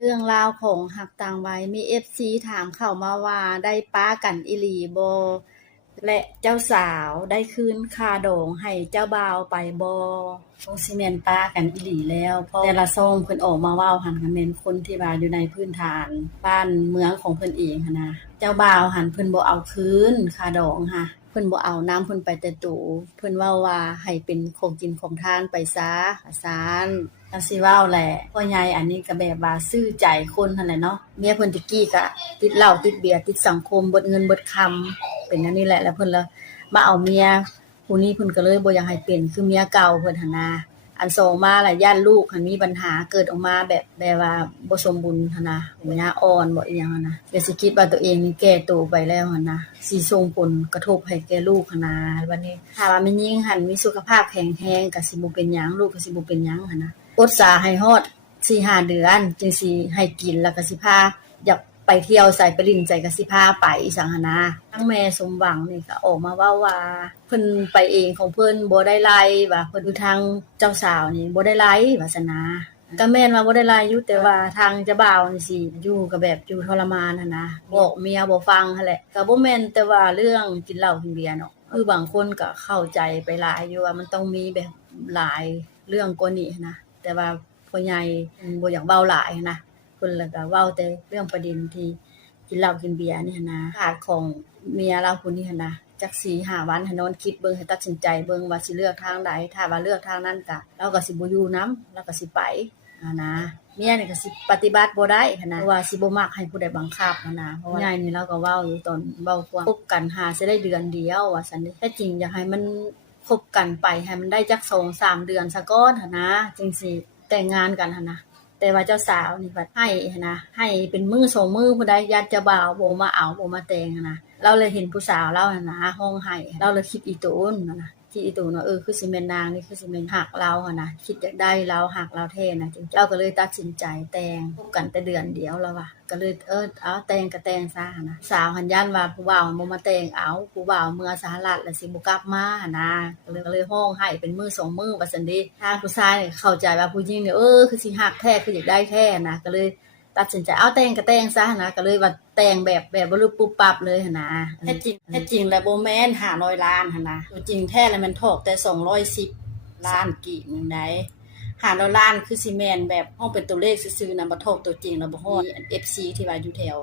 เรื่องราวของหักต่างวัยมี FC ถามเข้ามาว่าได้ป้ากันอีหลีบ่และเจ้าสาวได้คืนค่าดองให้เจ้าบ่าวไปบ่คงสิแม่นป้ากันอีหลีแล้วเพราะแต่ละช่องเพิ่นออกมาเว้าหั้นก็แม่นคนที่ว่าอยู่ในพื้นฐานบ้านเมืองของเพิ่นเองหั้นนะเจ้าบ่าวหั้นเพิ่นบ่เอาคืนค่าดองค่ะเพิ่นบ่เอานำเพิ่นไปแต่ตู้เพิ่นเว้าว่าให้เป็นของกินของทานไปซะว่าซั่น จั่งสิเว้าแหละพ่อใหญ่อันนี้ก็แบบว่าซื้อใจคนนั่นแหละเนาะเมียเพิ่นตะกี้ก็ติดเหล้าติดเบียร์ติดสังคมเบิดเงินเบิดคำเป็นอันนี้แหละแล้วเพิ่นละมาเอาเมียผู้นี้เพิ่นก็เลยบ่อยากให้เป็นคือเมียเก่าเพิ่นหั่นนะอันสองมาล่ะย้านลูกหั้นมีปัญหาเกิดออกมาแบบว่าบ่สมบูรณ์หั่นนะปัญญาอ่อนบ่อีหยังหั่นนะก็สิคิดว่าตัวเองนี่แก่โตไปแล้วหั่นนะสิส่งผลกระทบให้แก่ลูกหั่นนะบัดนี้ถ้าว่าแม่หญิงหั้นมีสุขภาพแข็งแรงก็สิบ่เป็นหยังลูกก็สิบ่เป็นหยังหั่นนะ อดสาให้ฮอด4-5 เดือนจึงสิให้กินแล้วก็สิพาอยากไปเที่ยวไสไปลิ้นไสก็สิพาไปจังหั้นนะทั้งแม่สมหวังนี่ก็ออกมาเว้าว่าเพิ่นไปเองของเพิ่นบ่ได้ไล่ว่าเพิ่นอยู่ทางเจ้าสาวนี่บ่ได้ไล่ว่าซั่นนะก็แม่นว่าบ่ได้ไล่อยู่แต่ว่าทางเจ้าบ่าวนี่สิอยู่ก็แบบอยู่ทรมานหั่นนะบอกเมียบ่ฟังหั้นแหละก็บ่แม่นแต่ว่าเรื่องกินเหล้ากินเบียร์เนาะคือบางคนก็เข้าใจไปหลายอยู่ว่ามันต้องมีแบบหลายเรื่องกว่านี้หั้นนะแต่ว่าพ่อใหญ่บ่อยากเว้าหลายหั้นนะเพิ่นแล้วก็เว้าแต่เรื่องประเด็นที่กินเหล้ากินเบียร์นี่หั้นนะขาดของเมียเราผู้นี้หั้นนะจัก4-5 วันให้นอนคิดเบิ่งให้ตัดสินใจเบิ่งว่าสิเลือกทางใดถ้าว่าเลือกทางนั้นก็เราก็สิบ่อยู่นำเราก็สิไปนะเมียนี่ก็สิปฏิบัติบ่ได้หั้นนะว่าสิบ่มักให้ผู้ใดบังคับหั้นนะเพราะว่าใหญ่นี่เราก็เว้าอยู่ตอนเว้าความคบกันหาสิได้เดือนเดียวว่าซั่นเด้แต่จริงอยากให้มันคบกันไปให้มันได้จัก2-3 เดือนซะก่อนหั้นนะจึงสิแต่งงานกันหั้นนะแต่ว่าเจ้าสาวนี่บัดให้หั้นนะให้เป็นมื้อ2 มื้อผู้ใดญาติเจ้าบ่าวบ่มาเอาบ่มาแต่งหั้นนะเราเลยเห็นผู้สาวเรานั่นนะร้องไห้เราเลยคิดอีโตนนั่นน่ะคิดอีโตนว่าคือสิแม่นนางนี่คือสิแม่นฮักเราหั้นนะคิดอยากได้เราฮักเราแท้นะจึงเราก็เลยตัดสินใจแต่งคบกันแต่เดือนเดียวแล้วว่ะก็เลยเอาแต่งก็แต่งซะหั้นนะสาวหั้นย้านว่าผู้บ่าวบ่มาแต่งเอาผู้บ่าวเมื่อสหรัฐแล้วสิบ่กลับมาหั้นนะก็เลยร้องไห้เป็นมื้อ2 มื้อว่าซั่นเด้ทางผู้ชายนี่เข้าใจว่าผู้หญิงนี่คือสิฮักแท้คืออยากได้แท้นะก็เลยตัดสินใจเอาแต่งก็แต่งซะหั้นนะก็เลยว่าแต่งแบบบ่รู้ปุ๊บปั๊บเลยหั้นนะแท้จริงแล้วบ่แม่น500 ล้านหั้นนะตัวจริงแท้แล้วมันทอกแต่210 ล้านกีบนึงได้500 ล้านคือสิแม่นแบบฮ้องเป็นตัวเลขซื่อๆนะบ่ทอกตัวจริงแล้วบ่ฮอด FC ที่ว่าอยู่แถว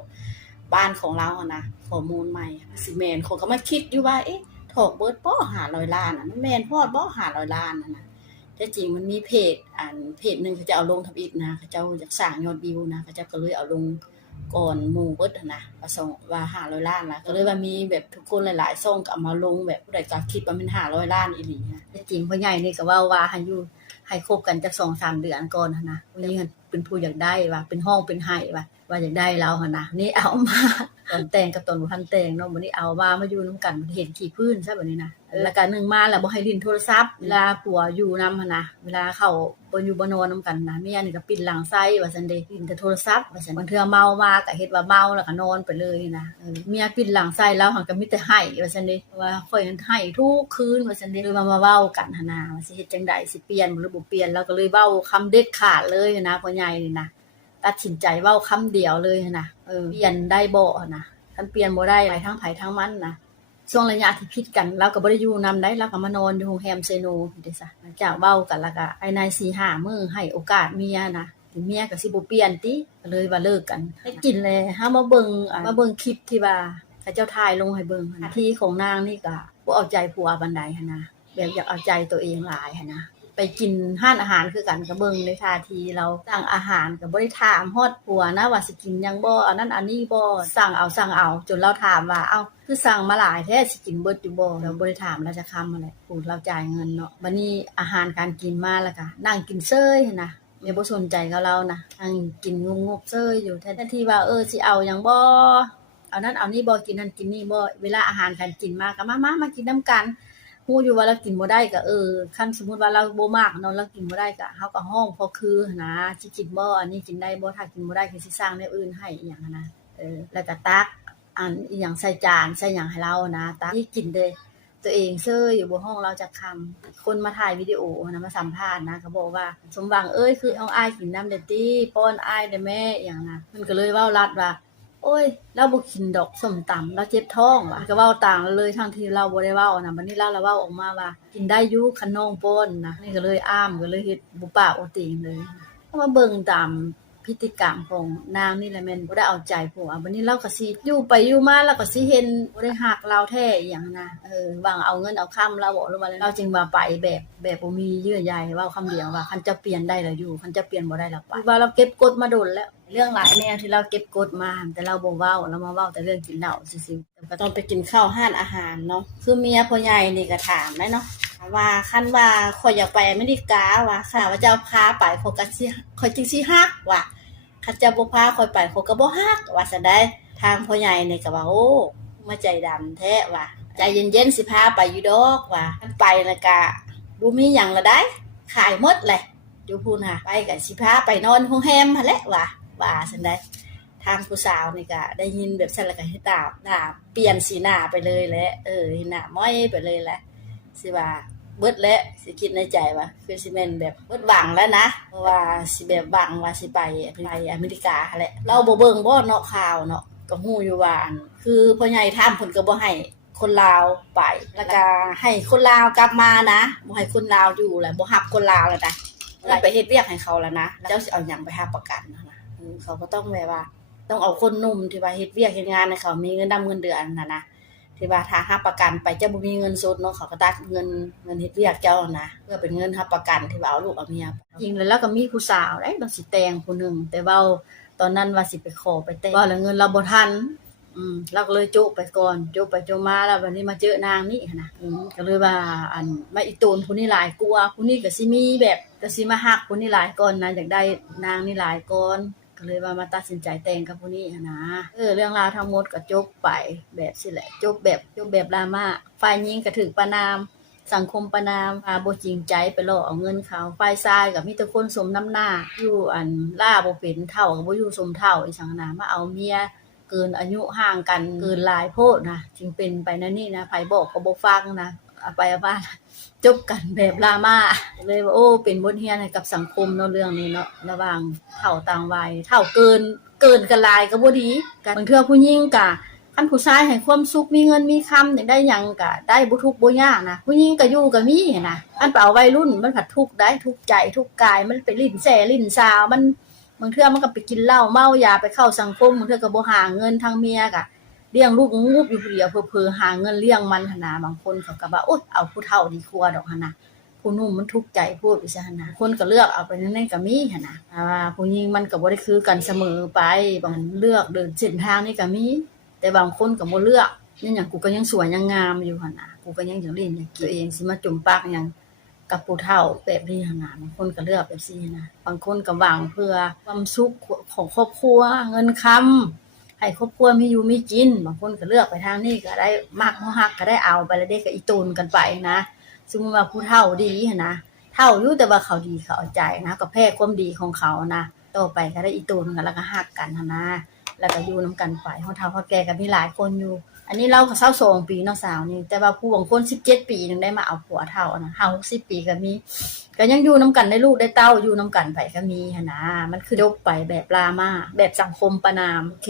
บ้านของเราหั้นนะข้อมูลใหม่สิแม่นเขาก็มาคิดอยู่ว่าทอกเบิดบ่500 ล้านน่ะมันแม่นฮอดบ่500 ล้านนั่นน่ะแท้จริงมันมีเพจนึงเขาจะเอาลงทำอิฐนะเขาเจ้าอยากสร้างยอดวิวนะเขาเจ้าก็เลยเอาลงก่อนหมู่เบิดหั้นนะว่า500 ล้านนะก็เลยว่ามีแบบทุกคนหลายๆช่องก็เอามาลงแบบผู้ใดก็คิดว่ามัน500 ล้านอีหลีนะแท้จริงพ่อใหญ่นี่ก็เว้าว่าให้คบกันจัก2-3 เดือนก่อนหั้นนะผู้หญิงหั้นเป็นผู้อยากได้ว่าเป็นห้องเป็นไห้ว่าอยากได้เราหั้นนะนี่เอามาตอนแต่งกับตอนบ่ทันแต่งเนาะบัดนี้เอามาอยู่นำกันเห็นขี้พื้นซะบัดนี้นะแล้วก็1มาแล้วบ่ให้ลิ้นโทรศัพท์เวลาผัวอยู่นำหั้นนะเวลาเขาบ่อยู่บ่นอนนำกันนะเมียนี่ก็ปิดหลังไส้ว่าซั่นเด้ลิ้นแต่โทรศัพท์ว่าซั่นบางเทื่อเมามาก็เฮ็ดว่าเมาแล้วก็นอนไปเลยนะเมียปิดหลังไส้แล้วหั้นก็มีแต่ให้ว่าซั่นเด้ว่าข้อยนั้นให้ทุกคืนว่าซั่นเด้เลยมาเว้ากันหั้นนะว่าสิเฮ็ดจังได๋สิเปลี่ยนบ่หรือบ่เปลี่ยนเราก็เลยเว้าคำเด็ดขาดเลยนะพ่อใหญ่นี่นะตัดสินใจเว้าคำเดียวเลยนะเปลี่ยนได้บ่นะคันเปลี่ยนบ่ได้ไปทางไผทางมันนะช่วงระยะที่ผิดกันเราก็บ่ได้อยู่นำได้เราก็มานอนอยู่โรงแรมเซโนเด้ซะหลังจากเว้ากันแล้วก็ภายใน4-5 มื้อให้โอกาสเมียนะเมียก็สิบ่เปลี่ยนติก็เลยว่าเลิกกันได้กินเลยเฮามาเบิ่งคลิปที่ว่าเขาเจ้าถ่ายลงให้เบิ่งหั้นที่ของนางนี่ก็บ่เอาใจผัวปานใดหั้นนะแบบอยากเอาใจตัวเองหลายหั้นนะไปกินร้านอาหารคือกันก็เบิ่งในท่าทีเราสั่งอาหารก็บ่ได้ถามฮอดผัวนะว่าสิกินหยังบ่อันนั้นอันนี้บ่สั่งเอาจนเราถามว่าคือสั่งมาหลายแท้สิกินเบิดอยู่บ่เราบ่ได้ถามเราจะคำนั่นแหละพูดเราจ่ายเงินเนาะบัดนี้อาหารการกินมาแล้วก็นั่งกินเซยหั้นนะบ่สนใจกับเรานะนั่งกินงกๆเซยอยู่แทนที่ว่าสิเอาหยังบ่เอานั้นเอานี้บ่กินนั่นกินนี่บ่เวลาอาหารการกินมาก็มากินนำกันฮู้อยู่ว่าเรากินบ่ได้ก็คันสมมุติว่าเราบ่มักเนาะเรากินบ่ได้ก็เฮาก็ฮ้องพอคือหั้นนะสิกินบ่อันนี้กินได้บ่ถ้ากินบ่ได้ก็สิสร้างแนวอื่นให้อีหยังหั้นนะแล้วก็ตักอันอีหยังใส่จานใส่หยังให้เรานะตักสิกินเด้ ตัวเองเซ้ออยู่บนห้องเราจักคำคนมาถ่ายวิดีโอนะมาสัมภาษณ์นะก็บอกว่าสมหวังคือเอาอ้ายกินน้ำเด้อติป้อนอ้ายได้แม่อิหยังนะเพิ่นก็เลยเว้าลัดว่าโอ้ยเราบ่กินดอกส้มตำเราเจ็บท้องว่ะก็เว้าต่างเลยทั้งที่เราบ่ได้เว้านะบัดนี้เราเว้าออกมาว่ากินได้อยู่คันน้องป้อนนะนี่ก็เลยอ้ามก็เลยเฮ็ดบ่ปากบ่ติงเลยก็มาเบิ่งตามพฤติกรรมของนางนี่แหละแม่นบ่ได้เอาใจผัวบัดนี้เราก็สิอยู่ไปอยู่มาแล้วก็สิเห็นบ่ได้ฮักเราแท้อิหยังนะหวังเอาเงินเอาคำเราบอกลงมาแล้วเราจึงว่าไปแบบบ่มีเยื่อใยเว้าคำเดียวว่าคันจะเปลี่ยนได้แล้วอยู่คันจะเปลี่ยนบ่ได้แล้วไปว่าเราเก็บกดมาโดนแล้วเรื่องหลายแนวที่เราเก็บกดมาแต่เราบ่เว้าเรามาเว้าแต่เรื่องกินเหล้าซื่อๆก็ต้องไปกินข้าวร้านอาหารเนาะคือเมียพ่อใหญ่นี่ก็ถามได้เนาะว่าคันว่าข่อยอยากไปอเมริกาว่าค่ะว่าเจ้าพาไปข่อยก็สิข่อยจึงสิฮักว่าคันเจ้าบ่พาข่อยไปข่อยก็บ่ฮักว่าซั่นได้ทางพ่อใหญ่นี่ก็ว่าโอ้มาใจดำแท้ว่าใจเย็นๆสิพาไปอยู่ดอกว่าคันไปแล้วก็บ่มีหยังละได้ขายหมดแหละอยู่พู้นค่ะไปก็สิพาไปนอนโรงแรมหั่นแหละว่าซั่นได้ทางผู้สาวนี่ก็ได้ยินแบบซั่นแล้วก็ให้ตาหน้าเปลี่ยนสีหน้าไปเลยแหละหน้าม้อยไปเลยแหละสิว่าเบิดแล้วสิคิดในใจว่าคือสิแม่นแบบเบิดหวังแล้วนะเพราะว่าสิแบบหวังว่าสิไปอเมริกาหั่นแหละเราบ่เบิ่งบ่เนาะข่าวเนาะก็ฮู้อยู่ว่าคือพ่อใหญ่ถามเพิ่นก็บ่ให้คนลาวไปแล้วก็ให้คนลาวกลับมานะบ่ให้คนลาวอยู่แหละบ่รับคนลาวแล้วนะแล้วไปเฮ็ดเวียกให้เขาแล้วนะเจ้าสิเอาหยังไปรับประกันนะเขาก็ต้องแบบว่าต้องเอาคนหนุ่มที่ว่าเฮ็ดเวียกเฮ็ดงานให้เขามีเงินดำเงินเดือนน่ะนะที่ว่าถ้ารับประกันไปเจ้าบ่มีเงินสดเนาะเขาก็ตัดเงินเฮ็ดเวียกเจ้านะเพื่อเป็นเงินรับประกันที่ว่าเอาลูกเอาเมียจริงแล้วก็มีผู้สาวได้ต้องสิแต่งผู้นึงแต่เว้าตอนนั้นว่าสิไปขอไปแต่งว่าแล้วเงินเราบ่ทันเราก็เลยโจ๊ะไปก่อนโจ๊ะไปโจ๊ะมาแล้ววันนี้มาเจอนางนี่นะก็เลยว่ามาอีตูนผู้นี้หลายกว่าผู้นี้ก็สิมีแบบก็สิมาฮักผู้นี้หลายก่อนนะอยากได้นางนี่หลายก่อนก็เลยว่ามาตัดสินใจแต่งกับผู้นี้นะเรื่องราวทั้งหมดก็จบไปแบบสิแหละจบแบบดราม่าฝ่ายหญิงก็ถูกประณามสังคมประณามบ่จริงใจไปหลอกเอาเงินเขาฝ่ายชายก็มีแต่คนสมน้ำหน้าอยู่ล่าบ่เป็นเฒ่าก็บ่อยู่สมเฒ่าอีสังนะมาเอาเมียเกินอายุห่างกันเกินหลายโพดนะจึงเป็นไปนั่นนี่นะไผบอกก็บ่ฟังนะเอาไปเอามาจบกันแบบดราม่าเลยว่าโอ้เป็นบทเรียนให้กับสังคมเนาะเรื่องนี้เนาะระหว่างเฒ่าต่างวัยเฒ่าเกินกันหลายก็บ่ดีบางเทื่อผู้หญิงก็คันผู้ชายให้ความสุขมีเงินมีคำอยากได้หยังก็ได้บ่ทุกข์บ่ยากนะผู้หญิงก็อยู่ก็มีนะอันไปเอาวัยรุ่นมันผัดทุกข์ได้ทุกข์ใจทุกข์กายมันไปลิ้นแส่ลิ้นซาวมันบางเทื่อมันก็ไปกินเหล้าเมายาไปเข้าสังคมบางเทื่อก็บ่หาเงินทางเมียก็เลี้ยงลูกงูบอยู่ผู้เดียวเผลอๆหาเงินเลี้ยงมันหั่นน่ะบางคนเขาก็ว่าโอ๊ยเอาผู้เฒ่าดีกว่าดอกหั่นน่ะผู้หนุ่มมันทุกข์ใจโพดอีซะหั่นน่ะคนก็เลือกเอาไปนั่นก็มีหั่นน่ะผู้หญิงมันก็บ่ได้คือกันเสมอไปบางเลือกเดินเส้นทางนี้ก็มีแต่บางคนก็บ่เลือกนี่หยังกูก็ยังสวยยังงามอยู่หั่นน่ะกูก็ยังอยากเล่นอยากตัวเองสิมาจุ่มปากหยังกับผู้เฒ่าแบบนี้หั่นน่ะบางคนก็เลือกแบบซี่นะบางคนก็หวังเพื่อความสุขของครอบครัวเงินคำให้ครอบครัวมีอยู่มีกินบางคนก็เลือกไปทางนี้ก็ได้มักบ่ฮักก็ได้เอาไปแล้วเด็กก็อีตูนกันไปนะสมมุติว่าผู้เฒ่าดีหั่นนะเฒ่าอยู่แต่ว่าเขาดีเขาเอาใจนะก็แพ้ความดีของเขานะต่อไปก็ได้อีตูนกันแล้วก็ฮักกันหั่นนะแล้วก็อยู่นำกันไปเฮาเฒ่าเฮาแก่ก็มีหลายคนอยู่อันนี้เราก็22ปีเนาะสาวนี่แต่ว่าผู้บางคน17ปีนึงได้มาเอาผัวเฒ่านะ50ปีก็มีก็ยังอยู่นำกันได้ลูกได้เต้าอยู่นำกันไปก็มีหั่นนะมันคือจบไปแบบดราม่าแบบสังคมประณามโอเค